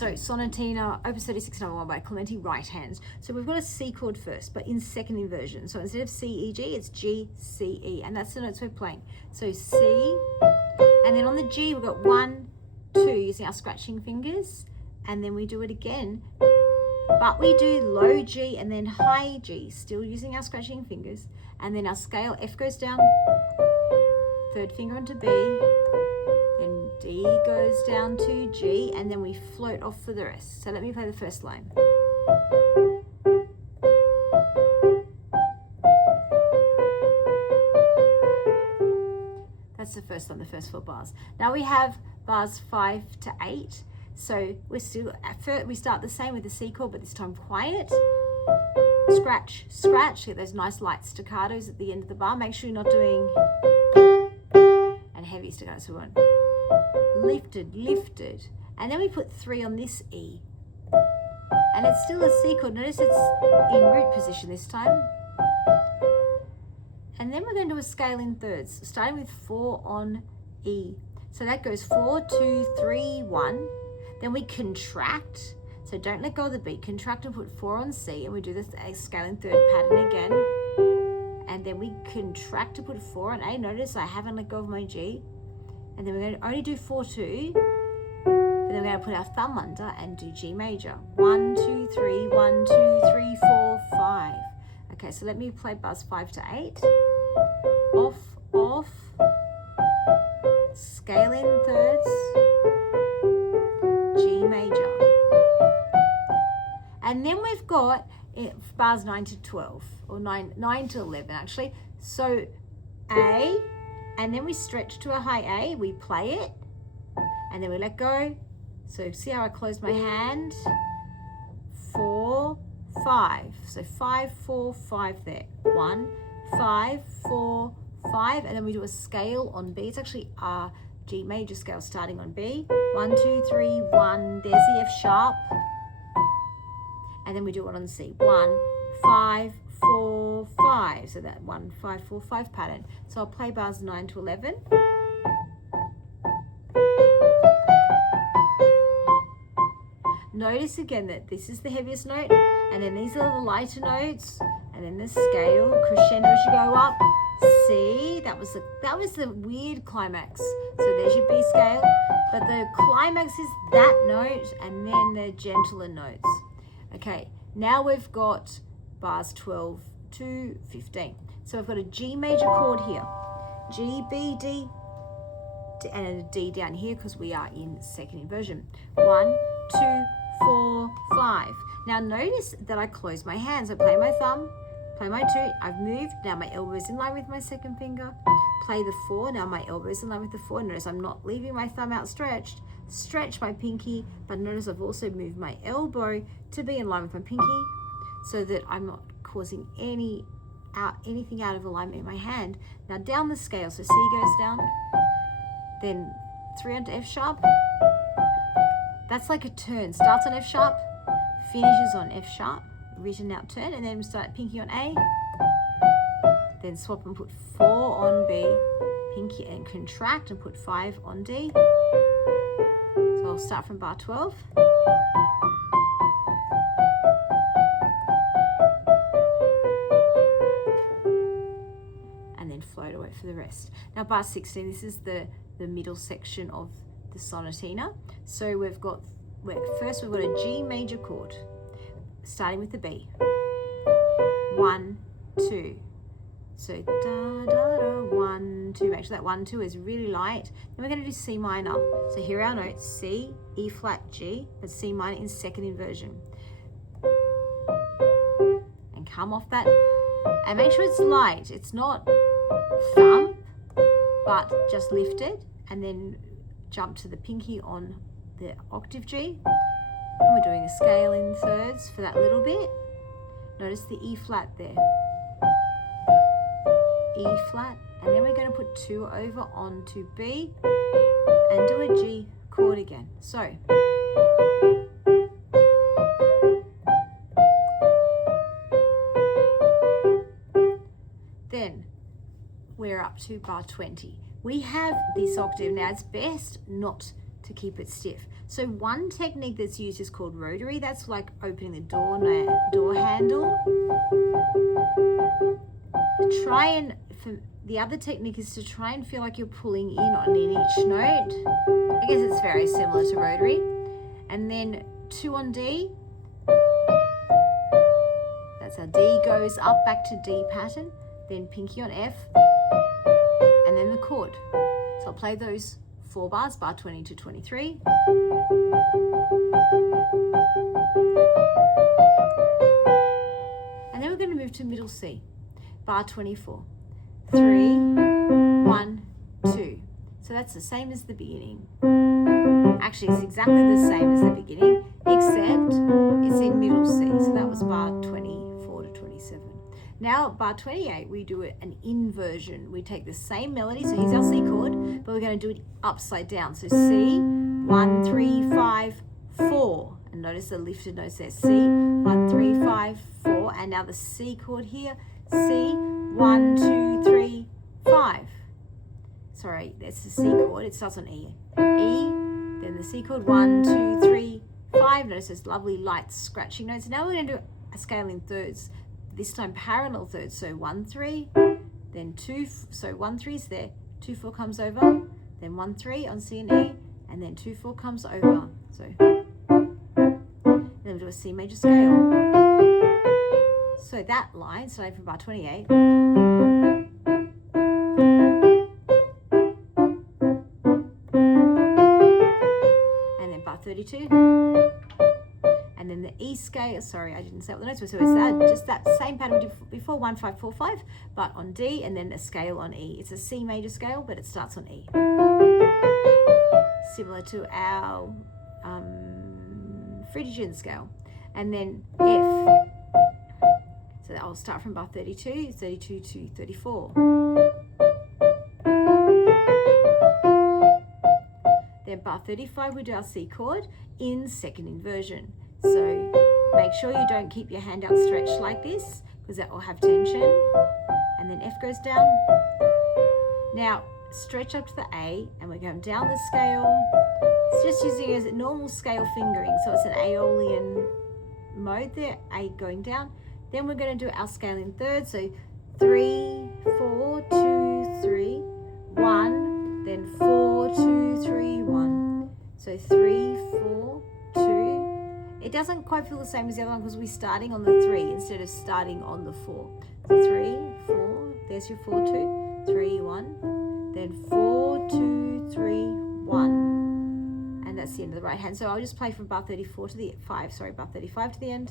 so Sonatina Opus 36 No. 1 by Clementi right hands. So we've got a C chord first, but in second inversion. So instead of C, E, G, it's G, C, E, and that's the notes we're playing. So C, and then on the G, we've got 1, 2, using our scratching fingers, and then we do it again. But we do low G and then high G, still using our scratching fingers, and then our scale, F goes down, third finger onto B, then D goes down to G, and then we float off for the rest. So let me play the first line. That's the first line, the first 4 bars. Now we have bars 5 to 8. So we're still, at first, we start the same with the C chord, but this time quiet. Scratch, scratch, get those nice light staccatos at the end of the bar. Make sure you're not doing and heavy staccato, so we want lifted, lifted. And then we put 3 on this E. And it's still a C chord. Notice it's in root position this time. And then we're going to do a scale in thirds, starting with 4 on E. So that goes 4, 2, 3, 1. Then we contract. So don't let go of the beat. Contract and put 4 on C, and we do this scale in third pattern again. And then we contract to put 4 on A. Notice I haven't let go of my G. And then we're going to only do 4, 2. But then we're going to put our thumb under and do G major. 1, 2, 3, 1, 2, 3, 4, 5. Okay, so let me play bars 5 to 8. Off, off. Scale in thirds. G major. And then we've got bars 9 to 12, or 9 to 11 actually. So A, and then we stretch to a high A, we play it, and then we let go. So see how I closed my hand? 4, 5. So 5, 4, 5 there. 1, 5, 4, 5, and then we do a scale on B. It's actually our G major scale starting on B. 1, 2, 3, 1. There's the F sharp. And then we do it on C. 1, 5, 4, 5. So that 1, 5, 4, 5 pattern. So I'll play bars 9 to 11. Notice again that this is the heaviest note, and then these are the lighter notes, and then the scale crescendo as you go up. C, that was the weird climax. So there's your B scale, but the climax is that note, and then the gentler notes. Okay, now we've got bars 12 to 15. So I've got a G major chord here, G, B, D, and a D down here because we are in second inversion. 1, 2, 4, 5. Now notice that I close my hands. I play my thumb, play my 2, I've moved, now my elbow is in line with my second finger. Play the 4, now my elbow is in line with the 4. Notice I'm not leaving my thumb outstretched. Stretch my pinky, but notice I've also moved my elbow to be in line with my pinky so that I'm not causing anything out of alignment in my hand. Now down the scale, so C goes down, then 3 onto F sharp. That's like a turn. Starts on F sharp, finishes on F sharp, written out turn, and then start pinky on A, then swap and put 4 on B, pinky and contract and put 5 on D. So I'll start from bar 12. And then float away for the rest. Now bar 16, this is the middle section of the sonatina. So first we've got a G major chord, starting with the B. 1, 2. So da da da, 1, 2. Make sure that 1, 2 is really light. Then we're going to do C minor. So here are our notes: C, E flat, G, but C minor in second inversion. And come off that, and make sure it's light. It's not thump, but just lift it, and then jump to the pinky on the octave G. And we're doing a scale in thirds for that little bit. Notice the E flat there. E flat, and then we're going to put 2 over onto B and do a G chord again. So then we're up to bar 20. We have this octave. Now it's best not to keep it stiff. So one technique that's used is called rotary. That's like opening the door handle. The other technique is to try and feel like you're pulling in on each note. I guess it's very similar to rotary. And then 2 on D. That's how D goes up back to D pattern. Then pinky on F. And then the chord. So I'll play those 4 bars, bar 20 to 23. And then we're going to move to middle C, bar 24. 3, 1, 2. So that's the same as the beginning. Actually, it's exactly the same as the beginning, except it's in middle C. So that was bar 24 to 27. Now at bar 28, we do an inversion. We take the same melody, so here's our C chord, but we're going to do it upside down. So C, 1, 3, 5, 4. And notice the lifted notes there. C, 1, 3, 5, 4. And now the C chord here. C, 1, 2, 3, 5. Sorry, that's the C chord. It starts on E. E, then the C chord, 1, 2, 3, 5. Notice those lovely light scratching notes. Now we're going to do a scale in thirds. This time parallel thirds. So 1, 3, then 2. So 1, 3 is there. 2, 4 comes over. Then 1, 3 on C and E. And then 2, 4 comes over. So then we'll do a C major scale. So that line, starting from bar 28. And then bar 32. And then the E scale, sorry, I didn't say what the notes were. So it's just that same pattern we did before, 1, 5, 4, 5, but on D, and then a scale on E. It's a C major scale, but it starts on E. Similar to our Phrygian scale. And then F. So I'll start from bar 32, 32 to 34. Then bar 35, we do our C chord in second inversion. So make sure you don't keep your hand out stretched like this, because that will have tension. And then F goes down. Now stretch up to the A, and we're going down the scale. It's just using as a normal scale fingering, so it's an Aeolian mode there, A going down. Then we're going to do our scale in thirds, so 3, 4, 2, 3, 1, then 4, 2, 3, 1. So 3, 4, 2. It doesn't quite feel the same as the other one because we're starting on the 3 instead of starting on the 4. So 3, 4, there's your 4, 2, 3, 1, then 4, 2, 3, 1. And that's the end of the right hand. So I'll just play from bar 34 to the bar 35 to the end.